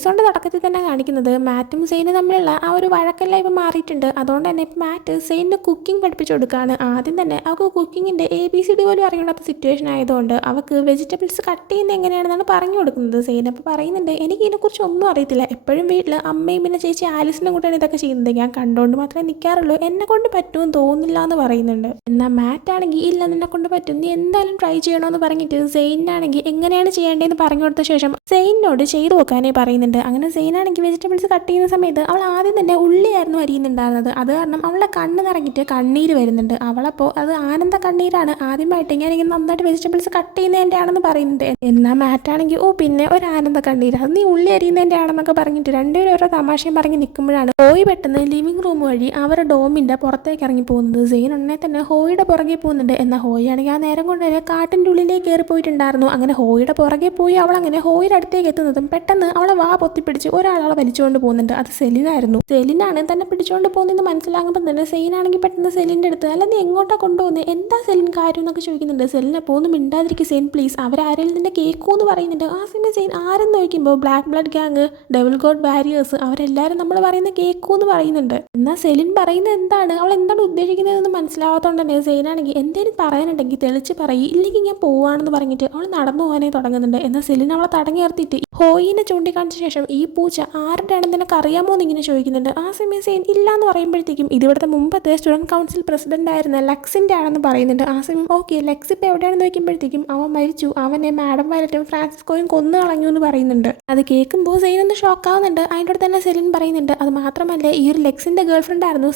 എപ്പിസോഡിൻ്റെ തുടക്കത്തിൽ തന്നെ കാണിക്കുന്നത് മാറ്റും സെയിനും തമ്മിലുള്ള ആ ഒരു വഴക്കെല്ലാം ഇപ്പോൾ മാറിയിട്ടുണ്ട്. അതുകൊണ്ട് തന്നെ ഇപ്പോൾ മാറ്റ് സെയിനിന് കുക്കിംഗ് പഠിപ്പിച്ചു കൊടുക്കുകയാണ്. ആദ്യം തന്നെ അവൾക്ക് കുക്കിങ്ങിൻ്റെ ABCD പോലും അറിയാത്ത സിറ്റുവേഷൻ ആയതുകൊണ്ട് അവൾക്ക് വെജിറ്റബിൾസ് കട്ട് ചെയ്യുന്നത് എങ്ങനെയാണെന്നാണ് പറഞ്ഞു കൊടുക്കുന്നത്. സെയിൻ അപ്പോൾ പറയുന്നുണ്ട്, എനിക്ക് ഇതിനെക്കുറിച്ച് ഒന്നും അറിയത്തില്ല. എപ്പോഴും വീട്ടിൽ അമ്മയും പിന്നെ ചേച്ചി ആലിസിനും കൂടെയാണ് ഇതൊക്കെ ചെയ്യുന്നത്. ഞാൻ കണ്ടുകൊണ്ട് മാത്രമേ നിൽക്കാറുള്ളൂ. എന്നെ കൊണ്ട് പറ്റുമെന്ന് തോന്നുന്നില്ല എന്ന് പറയുന്നുണ്ട്. എന്നാൽ മാറ്റ് ആണെങ്കിൽ ഇല്ല, നിന്നെ കൊണ്ട് പറ്റും, നീ എന്തായാലും ട്രൈ ചെയ്യണമെന്ന് പറഞ്ഞിട്ട് സെയിനാണെങ്കിൽ എങ്ങനെയാണ് ചെയ്യേണ്ടതെന്ന് പറഞ്ഞു കൊടുത്ത ശേഷം സെയിനോട് ചെയ്തു നോക്കാനേ പറയുന്നുണ്ട്. അങ്ങനെ സെയിനാണെങ്കിൽ വെജിറ്റബിൾസ് കട്ട് ചെയ്യുന്ന സമയത്ത് അവൾ ആദ്യം തന്നെ ഉള്ളിയായിരുന്നു അരിയുന്നുണ്ടായിരുന്നത്. അത് കാരണം അവളുടെ കണ്ണ് നിറങ്ങിയിട്ട് കണ്ണീര് വരുന്നുണ്ട്. അവളപ്പോൾ അത് ആനന്ദ കണ്ണീരാണ്. ആദ്യമായിട്ട് ഞാനിങ്ങനെ നന്നായിട്ട് വെജിറ്റബിൾസ് കട്ട് ചെയ്യുന്നതിൻ്റെ ആണെന്ന് പറയുന്നുണ്ട്. എന്നാൽ മാറ്റാണെങ്കിൽ ഓ പിന്നെ ഒരു ആനന്ദ കണ്ണീരാണ്, നീ ഉള്ളി അരിയുന്നതിൻ്റെ ആണെന്നൊക്കെ പറഞ്ഞിട്ട് രണ്ടുപേരും ഓരോ തമാശയും പറഞ്ഞ് നിൽക്കുമ്പോഴാണ് ഹോയി പെട്ടെന്ന് ലിവിംഗ് റൂം വഴി അവരുടെ ഡോമിൻ്റെ പുറത്തേക്ക് ഇറങ്ങി പോകുന്നത്. സെയിൻ ഉടനെ തന്നെ ഹോയിയുടെ പുറകെ പോകുന്നുണ്ട്. എന്നാൽ ഹോയി ആണെങ്കിൽ ആ നേരം കൊണ്ട് തന്നെ കാട്ടിൻ്റെ ഉള്ളിലേക്ക് കയറി പോയിട്ടുണ്ടായിരുന്നു. അങ്ങനെ ഹോയിയുടെ പുറകെ പോയി അവൾ അങ്ങനെ ഹോയിയുടെ അടുത്തേക്ക് എത്തുന്നതും പെട്ടെന്ന് അവളെ വാ പൊത്തിപ്പിടിച്ച് ഒരാളെ വലിച്ചുകൊണ്ട് പോകുന്നുണ്ട്. അത് സെലിനായിരുന്നു. സെലിനാണ് തന്നെ പിടിച്ചുകൊണ്ട് പോകുന്നതെന്ന് മനസ്സിലാകുമ്പോൾ തന്നെ സെയിനാണെങ്കിൽ പെട്ടെന്ന് സെലിൻ്റെ അടുത്ത്, അല്ല നീ എങ്ങോട്ടാ കൊണ്ടുപോകുന്നത്, എന്താ സെലിൻ കാര്യം എന്നൊക്കെ ചോദിക്കുന്നുണ്ട്. സെലിൻ അപ്പോൾ ഒന്നും മിണ്ടാതിരിക്കും സെയിൻ പ്ലീസ്, അവരാരെങ്കിലും നിന്നെ കേൾക്കുമെന്ന് പറയുന്നുണ്ട്. ആ സമയം സെയിൻ ആരെന്ന് ചോദിക്കുമ്പോൾ black blood gang, devil God warriors, അവരെല്ലാവരും നമ്മൾ പറയുന്ന കേൾക്കുമെന്ന് പറയുന്നുണ്ട്. എന്നാൽ സെലിൻ പറയുന്നത് എന്താണ്, അവൾ എന്താണ് ഉദ്ദേശിക്കുന്നതെന്ന് മനസ്സിലാവാത്തതുകൊണ്ട് തന്നെ സെയിനാണെങ്കിൽ എന്തെങ്കിലും പറയാനുണ്ടെങ്കിൽ തെളിച്ച് പറയും, ഇല്ലെങ്കിൽ ഞാൻ പോവുകയാണെന്ന് പറഞ്ഞിട്ട് അവൾ നടന്നു പോകാനേ തുടങ്ങുന്നുണ്ട്. എന്നാൽ സെലിൻ അവളെ തടഞ്ഞു നിർത്തിയിട്ട് ഹോയിനെ ചൂണ്ടിക്കാണിച്ച ശേഷം ഈ പൂച്ച ആരുടെ ആണെന്ന് നിനക്ക് അറിയാമോ എന്ന് ഇങ്ങനെ ചോദിക്കുന്നുണ്ട്. ആ സമയം സെയിൻ ഇല്ല എന്ന് പറയുമ്പോഴത്തേക്കും ഇത് ഇവിടുത്തെ മുമ്പത്തെ സ്റ്റുഡൻറ് കൗൺസിൽ പ്രസിഡന്റ് ആയിരുന്ന ലക്സിൻ്റെ ആണെന്ന് പറയുന്നുണ്ട്. ആ സമയം ഓക്കെ ലക്സ് ഇപ്പോൾ എവിടെയാണെന്ന് നോക്കുമ്പോഴത്തേക്കും അവൻ മരിച്ചു, അവനെ മാഡം വയലറ്റും ഫ്രാൻസിസ്കോയും കൊന്നു കളഞ്ഞു എന്ന് പറയുന്നുണ്ട്. അത് കേൾക്കുമ്പോൾ സെയിൻ ഒന്ന് ഷോക്കാവുന്നുണ്ട്. അതിൻ്റെ അടുത്ത് തന്നെ സെലിൻ പറയുന്നുണ്ട്, അത് മാത്രമല്ല ഈ ഒരു ലെക്സിൻ്റെ ഗേൾ ഫ്രണ്ട് ആയിരുന്നു